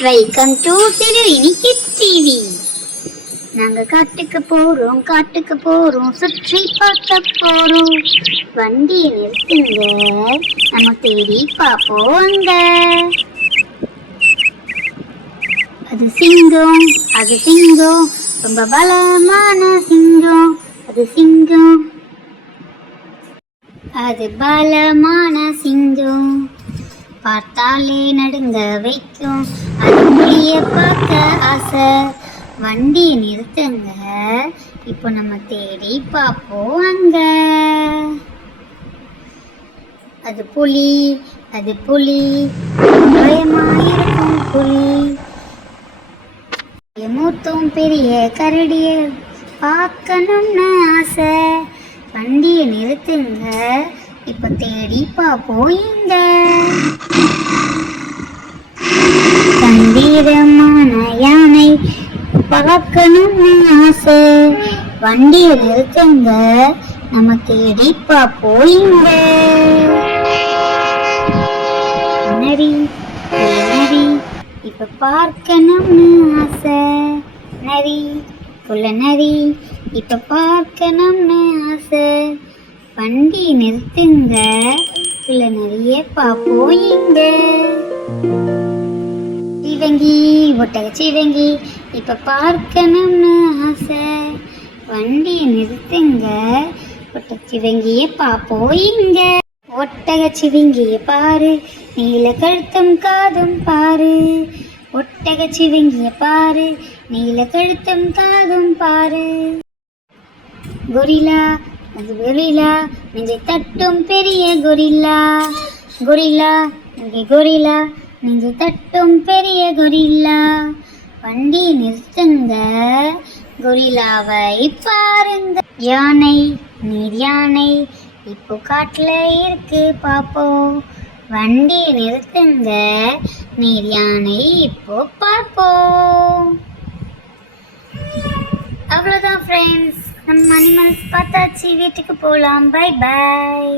Welcome to Thiruvini kids TV. நாங்க காட்டுக்கு போறோம் சுற்றி பார்க்க போறோம். வண்டியை நிறுத்துங்க, நம்ம தேடி பார்ப்போம் அங்க. அது சிங்கம் ரொம்ப பலமான சிங்கம். அது பலமான சிங்கம், பார்த்தாலே நடுங்க வைக்கும். அது புளிய பார்க்க ஆசை. வண்டியை நிறுத்துங்க, இப்போ நம்ம தேடி பார்ப்போம் அங்க. அது புலி பயமாயிருக்கும் புலி. மூத்தும் பெரிய கரடிய பார்க்கணும்னு ஆசை. வண்டியை நிறுத்துங்க, இப்ப தேடி பார்ப்போம் இங்க. கம்பீரமான யானை பார்க்கணும்னு ஆசை. வண்டியை நிறுத்துங்க, நம்ம தேடி பார்ப்போம் இங்க. நரி இப்ப பார்க்கணும்னு ஆசை. நரி இப்ப பார்க்கணும்னு ஆசை. வண்டி நிறுத்துங்க, நிறைய பார்ப்போம் இங்க. ஒட்டகச்சிவங்கி இப்ப பார்க்கணும்னு ஆசை. வண்டி நிறுத்துங்க, ஒட்டகச்சிவங்கிய பார்ப்போம் இங்க. ஒட்டகச்சிவங்கிய பாரு, நீல கழுத்தும் காதும் பாரு. ஒட்டகச்சிவங்கிய பாரு, நீல கழுத்தும் காதும் பாரு. கொரில்லா நெஞ்சை தட்டும் பெரிய கொரில்லா. நெஞ்சை தட்டும் பெரிய கொரில்லா. வண்டி நிறுத்துங்க, கொரில்லாவை பாருங்க. நீர் யானை இப்போ காட்டுல இருக்கு பாப்போம். வண்டி நிறுத்துங்க, நீர் யானை இப்போ பார்ப்போம். அவ்வளோதான் ஃப்ரெண்ட்ஸ், நம்ம அனிமல்ஸ் பார்த்தாச்சு, வீட்டுக்கு போகலாம். Bye bye.